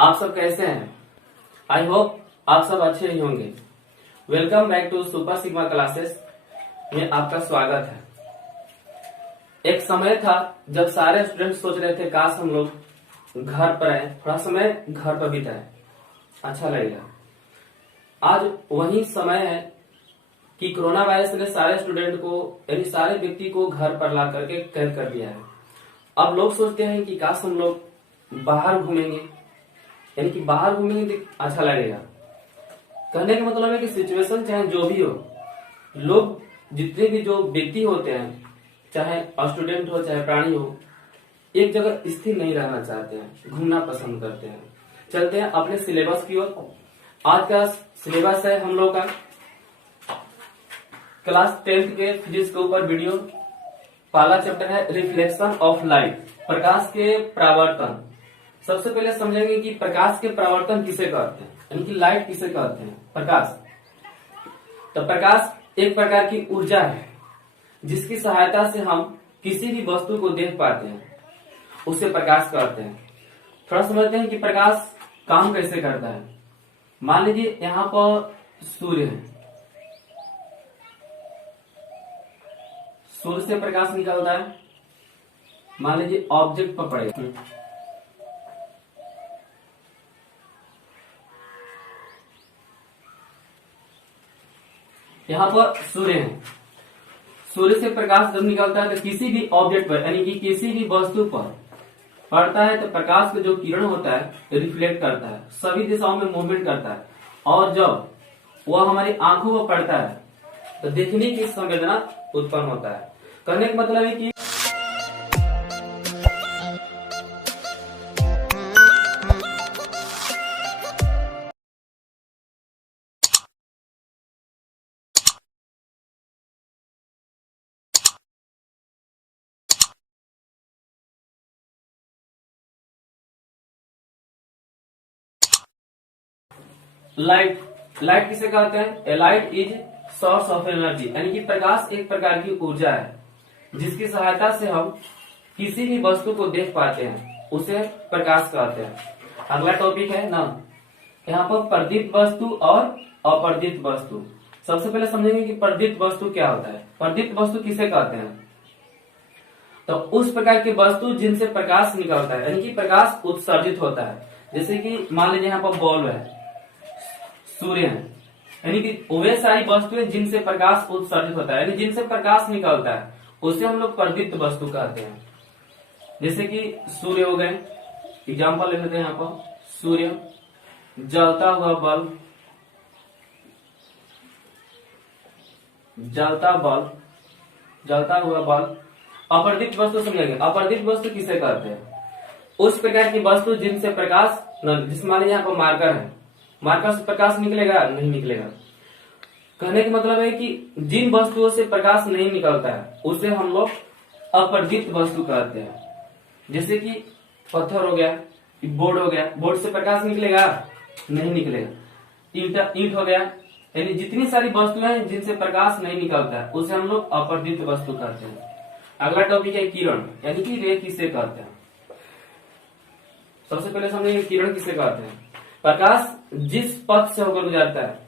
आप सब कैसे हैं? आई होप आप सब अच्छे ही होंगे। Welcome back to Super Sigma Classes में आपका स्वागत है। एक समय था जब सारे स्टूडेंट सोच रहे थे काश हम लोग घर पर आए, थोड़ा समय घर पर बिताए, अच्छा लगेगा। आज वही समय है कि कोरोना वायरस ने सारे स्टूडेंट को यानी सारे व्यक्ति को घर पर ला करके कैद कर दिया है। अब लोग सोचते हैं कि काश हम लोग बाहर घूमेंगे, यानी कि बाहर घूमेंगे तो अच्छा लगेगा। कहने का मतलब है कि सिचुएशन चाहे जो भी हो, लोग जितने भी जो व्यक्ति होते हैं, चाहे स्टूडेंट हो चाहे प्राणी हो, एक जगह स्थिर नहीं रहना चाहते हैं, घूमना पसंद करते हैं। चलते हैं अपने सिलेबस की ओर। आज का सिलेबस है हम लोग का क्लास 10th के फिजिक्स के ऊपर वीडियो। पहला चैप्टर है रिफ्लेक्शन ऑफ लाइट, प्रकाश के परावर्तन। सबसे पहले समझेंगे कि प्रकाश के परावर्तन किसे कहते हैं, यानी कि लाइट किसे कहते हैं, प्रकाश। तो प्रकाश एक प्रकार की ऊर्जा है जिसकी सहायता से हम किसी भी वस्तु को देख पाते हैं, उसे प्रकाश कहते हैं। थोड़ा समझते हैं कि प्रकाश काम कैसे करता है। मान लीजिए यहाँ पर सूर्य है, सूर्य से प्रकाश निकलता है। मान लीजिए ऑब्जेक्ट पर पड़ेगा, यहाँ पर सूर्य है, सूर्य से प्रकाश जब निकलता है तो किसी भी ऑब्जेक्ट पर यानी कि किसी भी वस्तु पर पड़ता है तो प्रकाश का जो किरण होता है रिफ्लेक्ट करता है, सभी दिशाओं में मूवमेंट करता है, और जब वह हमारी आंखों पर पड़ता है तो देखने की संवेदना उत्पन्न होता है। कहने का मतलब है कि लाइट किसे कहते हैं? A light is source of energy, यानी कि प्रकाश एक प्रकार की ऊर्जा है जिसकी सहायता से हम किसी भी वस्तु को देख पाते हैं, उसे प्रकाश कहते हैं। अगला टॉपिक है ना, यहाँ पर प्रदीप्त वस्तु और अप्रदीप्त वस्तु। सबसे पहले समझेंगे कि प्रदीप्त वस्तु क्या होता है। प्रदीप्त वस्तु किसे कहते हैं? तो उस प्रकार की वस्तु जिनसे प्रकाश निकलता है, यानी कि प्रकाश उत्सर्जित होता है। जैसे कि मान लीजिए यहाँ पर बॉल्ब है, सूर्य है, यानी कि वे सारी वस्तुएं जिनसे प्रकाश उत्सर्जित होता है, यानी जिनसे प्रकाश निकलता है, उसे हम लोग प्रदीप्त वस्तु कहते हैं। जैसे कि सूर्य हो गए, एग्जाम्पल ले लेते हैं यहाँ पर सूर्य, जलता हुआ बल्ब, जलता हुआ बल्ब। अप्रदीप्त वस्तु समझेंगे। अप्रदीप्त वस्तु किसे कहते हैं? उस प्रकार की वस्तु जिनसे प्रकाश, जिस मान लीजिए यहाँ पर मार्कर है, मार्कर से प्रकाश निकलेगा? नहीं निकलेगा। कहने का मतलब है कि जिन वस्तुओं से प्रकाश नहीं निकलता है उसे हम लोग अप्रदीप्त वस्तु कहते हैं। जैसे कि पत्थर हो गया, बोर्ड हो गया, बोर्ड से प्रकाश निकलेगा? नहीं निकलेगा। ईंट हो गया, यानी जितनी सारी वस्तुएं हैं जिनसे प्रकाश नहीं निकलता है उसे हम लोग अप्रदीप्त वस्तु कहते हैं। अगला टॉपिक है किरण, यानी कि रे किसे कहते हैं। सबसे पहले समझेंगे किरण किसे कहते हैं। प्रकाश जिस पथ से होकर गुजरता है,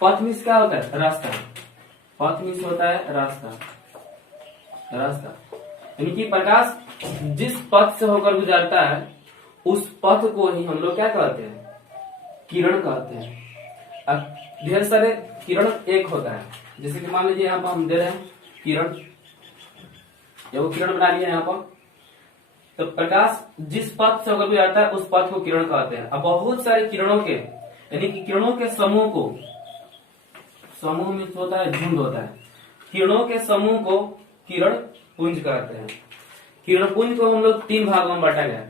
पथ मीन्स क्या होता है? रास्ता। पथ मीन्स होता है रास्ता, यानी कि प्रकाश जिस पथ से होकर गुजरता है उस पथ को ही हम लोग क्या कहते हैं? किरण कहते हैं। अब ढेर सारे किरण एक होता है, जैसे कि मान लीजिए यहाँ पर हम दे रहे हैं किरण, या वो किरण बना लिया यहाँ पर, तो प्रकाश जिस पथ से होकर गुजरता है उस पथ को किरण कहते हैं। अब बहुत सारे किरणों के, यानी कि किरणों के समूह को, समूह में होता है झुंड होता है, किरणों के समूह को किरण पुंज कहते हैं। किरण पुंज को हम लोग 3 भागों में बांटा गया।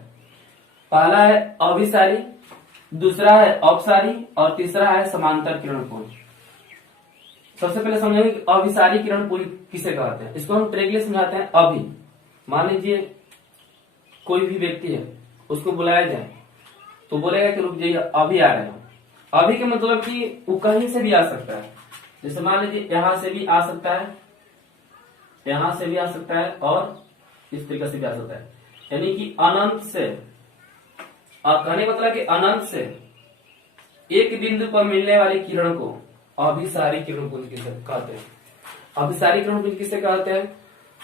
पहला है अभिसारी, दूसरा है अपसारी और तीसरा है समांतर किरण पुंज। सबसे पहले समझेंगे कि अभिसारी किरण पुंज किसे कहते हैं। इसको हम ट्रेगली समझाते हैं। अभी मान लीजिए कोई भी व्यक्ति है, उसको बुलाया जाए तो बोलेगा कि रुक जाइए अभी आ रहे हैं। अभी के मतलब कि वो कहीं से भी आ सकता है। जैसे मान लीजिए यहां से भी आ सकता है, यहां से भी आ सकता है और इस तरीके से भी आ सकता है, यानी कि अनंत से कहने का मतलब कि अनंत से एक बिंदु पर मिलने वाली किरण को अभिसारी किरण पुंज किसे कहते हैं। अभिसारी किरण पुंज किसे कहते हैं?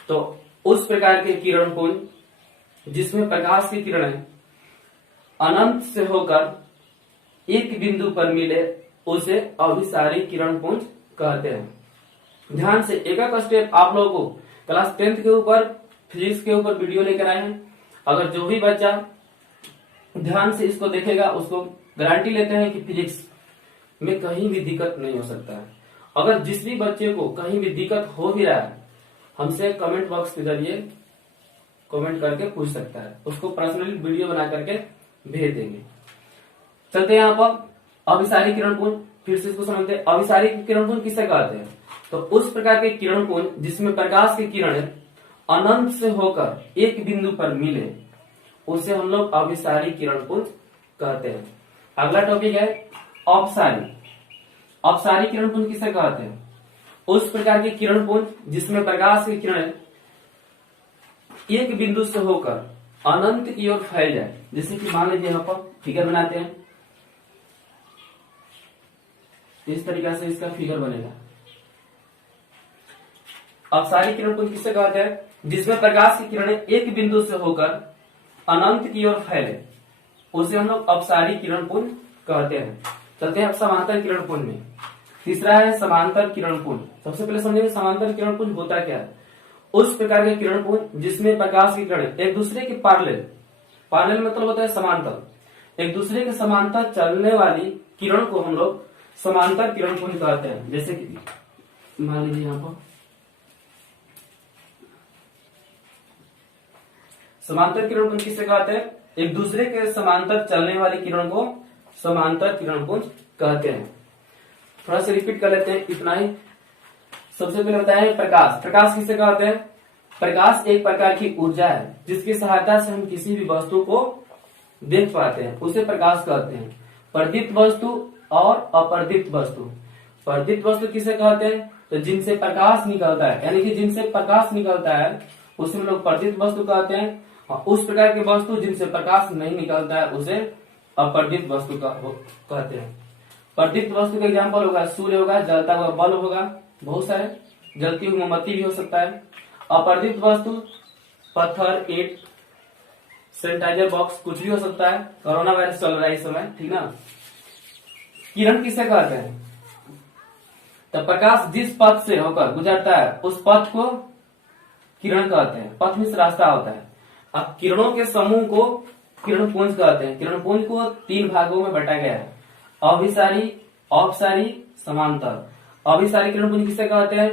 तो उस प्रकार के किरण पुंज जिसमें प्रकाश की किरणें अनंत से होकर एक बिंदु पर मिले उसे अभिसारी किरण पुंज कहते हैं। ध्यान से एक एक स्टेप आप लोगों को क्लास 10th के ऊपर फिजिक्स के ऊपर वीडियो लेकर आए हैं। अगर जो भी बच्चा ध्यान से इसको देखेगा उसको गारंटी लेते हैं कि फिजिक्स में कहीं भी दिक्कत नहीं हो सकता है। अगर जिस भी बच्चे को कहीं भी दिक्कत हो भी रहा है हमसे कमेंट बॉक्स के जरिए कमेंट करके पूछ सकता है, उसको पर्सनली वीडियो बना करके भेज देंगे। चलते हैं यहाँ पर अभिसारी किरण पुंज, फिर से इसको समझते हैं। अभिसारी किरण पुंज किसे कहते हैं? तो उस प्रकार के किरण पुंज जिसमें प्रकाश की किरणें अनंत से होकर एक बिंदु पर मिले उसे हम लोग अभिसारी किरण पुंज कहते हैं। अगला टॉपिक है अपसारी। अपसारी किरण पुंज किसे कहते हैं? उस प्रकार के किरण पुंज जिसमें प्रकाश की किरणें एक बिंदु से होकर अनंत की ओर फैल जाए। जैसे कि मान लीजिए यहाँ पर फिगर बनाते हैं, इस तरीके से इसका फिगर बनेगा। अपसारी किरण पुंज किसे कहते हैं? जिसमें प्रकाश की किरणें एक बिंदु से होकर अनंत की ओर फैले उसे हम लोग अपसारी किरण पुंज कहते हैं। चलते हैं अब समांतर किरण पुंज में। तीसरा है समांतर किरण पुंज। सबसे पहले समझेंगे समांतर किरण पुंज होता क्या है। उस प्रकार के किरण पुंज जिसमें प्रकाश की किरणें एक दूसरे के पैरेलल मतलब होता है समांतर, एक दूसरे के समांतर चलने वाली किरण को हम लोग समांतर किरण पुंज कहते हैं। जैसे कि मान लीजिए यहाँ पर समांतर किरण पुंज किसे कहते हैं? एक दूसरे के समांतर चलने वाली किरण को समांतर किरण पुंज कहते हैं। थोड़ा सा रिपीट कर लेते हैं, इतना ही। सबसे पहले बताया है प्रकाश। प्रकाश किसे कहते हैं? प्रकाश एक प्रकार की ऊर्जा है जिसकी सहायता से हम किसी भी वस्तु को देख पाते हैं, उसे प्रकाश कहते हैं। प्रदीप्त वस्तु और अप्रदीप्त वस्तु। प्रदीप्त वस्तु किसे कहते हैं? तो जिनसे प्रकाश निकलता है, यानी कि जिनसे प्रकाश निकलता है उसे हम लोग प्रदीप्त वस्तु कहते हैं। और उस प्रकार की वस्तु जिनसे प्रकाश नहीं निकलता है उसे अप्रदीप्त वस्तु कहते हैं। प्रदीप्त वस्तु का एग्जाम्पल होगा सूर्य होगा, जलता हुआ बल्ब होगा, बहुत सारे, जलती हुई मोमबत्ती भी हो सकता है। अप्रदीप्त वस्तु पत्थर, ईंट, सैनिटाइजर बॉक्स, कुछ भी हो सकता है। कोरोना वायरस चल रहा है इस समय, ठीक ना। किरण किसे कहते हैं? तो प्रकाश जिस पथ से होकर गुजरता है उस पथ को किरण कहते हैं। पथ में रास्ता होता है। अब किरणों के समूह को किरण पुंज कहते हैं। किरण पुंज को 3 भागों में बांटा गया है, अभिसारी, अपसारी, समांतर। अभिसारी किरण पुंज किसे कहते हैं?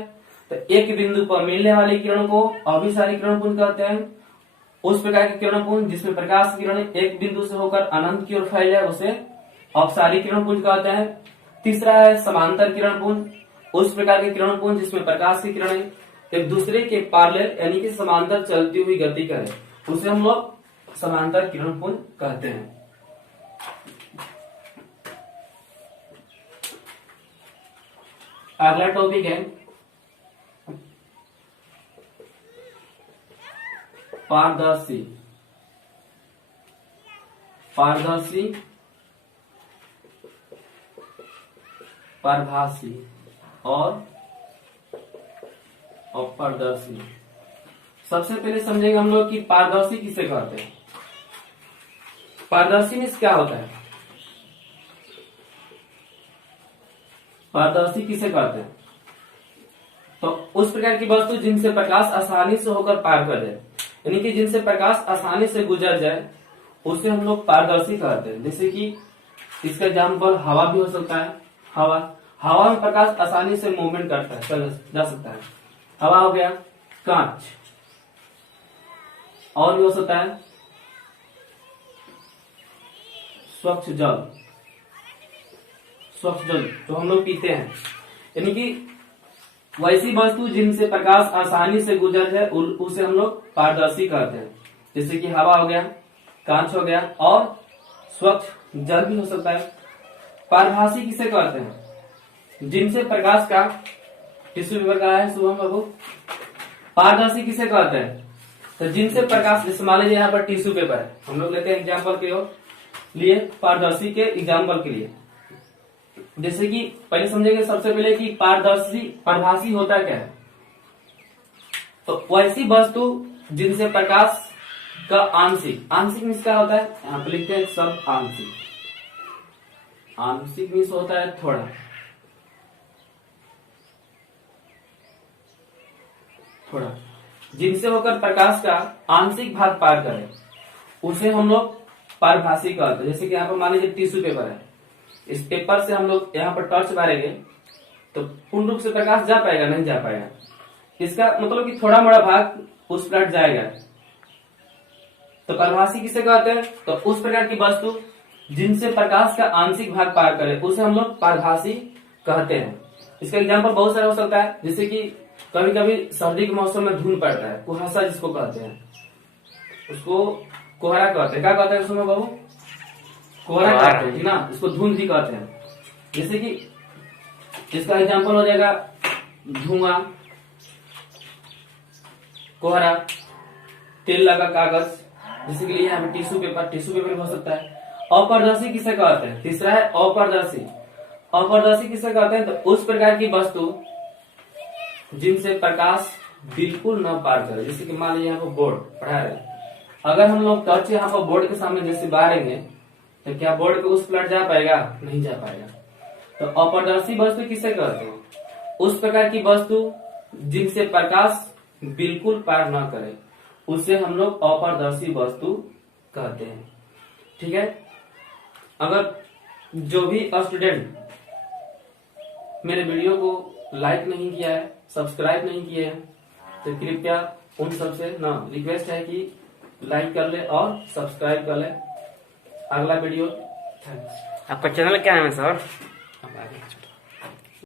तो एक बिंदु पर मिलने वाली किरण को अभिसारी किरण पुंज कहते हैं। उस प्रकार के किरण पुंज जिसमें प्रकाश की किरणें एक बिंदु से होकर अनंत की ओर फैल जाए उसे अपसारी किरण पुंज कहते हैं। तीसरा है समांतर किरण पुंज। उस प्रकार के किरण पुंज जिसमें प्रकाश की किरणें एक दूसरे के पैरेलल यानी कि समांतर चलती हुई गति करें उसे हम लोग समांतर किरण पुंज कहते हैं। अगला टॉपिक है पारदर्शी। पारदर्शी, पारभासी और अपारदर्शी। सबसे पहले समझेंगे हम लोग कि पारदर्शी किसे कहते हैं। पारदर्शी में क्या होता है? पारदर्शी किसे कहते हैं? तो उस प्रकार की वस्तु जिनसे प्रकाश आसानी से होकर पार कर जाए, यानी कि जिनसे प्रकाश आसानी से गुजर जाए उसे हम लोग पारदर्शी कहते हैं। जैसे कि इसका एग्जाम्पल हवा भी हो सकता है। हवा में प्रकाश आसानी से मूवमेंट करता है, चल जा सकता है। हवा हो गया, कांच, और भी हो सकता है स्वच्छ जल। स्वच्छ जल जो हम लोग पीते हैं, यानी कि वैसी वस्तु जिनसे प्रकाश आसानी से गुजर जाए उसे हम लोग पारदर्शी कहते हैं। जैसे कि हवा हो गया, कांच हो गया और स्वच्छ जल भी हो सकता है। पारभासी किसे कहते हैं? जिनसे प्रकाश का टिश्यू पेपर का है शुभम बाबू। पारदर्शी किसे कहते हैं? तो जिनसे प्रकाश, जैसे मान लीजिए यहाँ पर टिश्यू पेपर है, हम लोग लेते हैं एग्जाम्पल के ओर, लिए पारदर्शी के एग्जाम्पल के लिए, जैसे कि पहले समझेंगे सबसे पहले कि पारदर्शी पारभासी होता क्या है। तो वैसी वस्तु जिनसे प्रकाश का आंशिक, आंशिक मीन्स क्या होता है, यहाँ पे लिखते हैं सब आंशिक, आंशिक मीन्स होता है थोड़ा, थोड़ा, जिनसे होकर प्रकाश का आंशिक भाग पार करे उसे हम लोग पारभासी कहते हैं। जैसे कि यहाँ पर मान लीजिए टिश्यू पेपर है, इस पेपर से हम लोग यहाँ पर टॉर्च मारेंगे तो पूर्ण रूप से प्रकाश जा पाएगा, नहीं जा पाएगा। इसका मतलब कि थोड़ा मोड़ा भाग उस पर जाएगा। तो पारभासी किसे कहते हैं, तो उस प्रकार की वस्तु जिनसे प्रकाश का आंशिक भाग पार करे उसे हम लोग पारभासी कहते हैं। इसका एग्जाम्पल बहुत सारा हो सकता है, जैसे कि कभी कभी सर्दी के मौसम में धुंध पड़ता है, कुहासा जिसको कहते हैं, उसको कोहरा कहते हैं। क्या कहते हैं उसमें बाबू, कोहरा कहते हैं, ठीक ना, इसको धुंध भी कहते हैं। जैसे कि इसका एग्जाम्पल हो जाएगा धुआं, कोहरा, तेल लगा कागज, जैसे कि यहाँ पे टिश्यू पेपर, टिश्यू पेपर हो सकता है। अपारदर्शी किसे कहते हैं, तीसरा है अपारदर्शी। अपारदर्शी किसे कहते हैं, तो उस प्रकार की वस्तु जिनसे प्रकाश बिल्कुल न पार करे। जैसे कि मान लीजिए यहाँ पर बोर्ड पढ़ा रहे, अगर हम लोग टॉर्च यहाँ पर बोर्ड के सामने जैसे बारेंगे तो क्या बोर्ड पे उस पलट जा पाएगा, नहीं जा पाएगा। तो अपारदर्शी वस्तु किसे कहते हैं, उस प्रकार की वस्तु जिनसे प्रकाश बिल्कुल पार न करे उसे हम लोग अपारदर्शी वस्तु कहते हैं। ठीक है, अगर जो भी स्टूडेंट मेरे वीडियो को लाइक नहीं किया है, सब्सक्राइब नहीं किए हैं, तो कृपया उन सबसे ना रिक्वेस्ट है कि लाइक कर ले और सब्सक्राइब कर ले। अगला वीडियो, थैंक्स। आपका चैनल क्या है सर?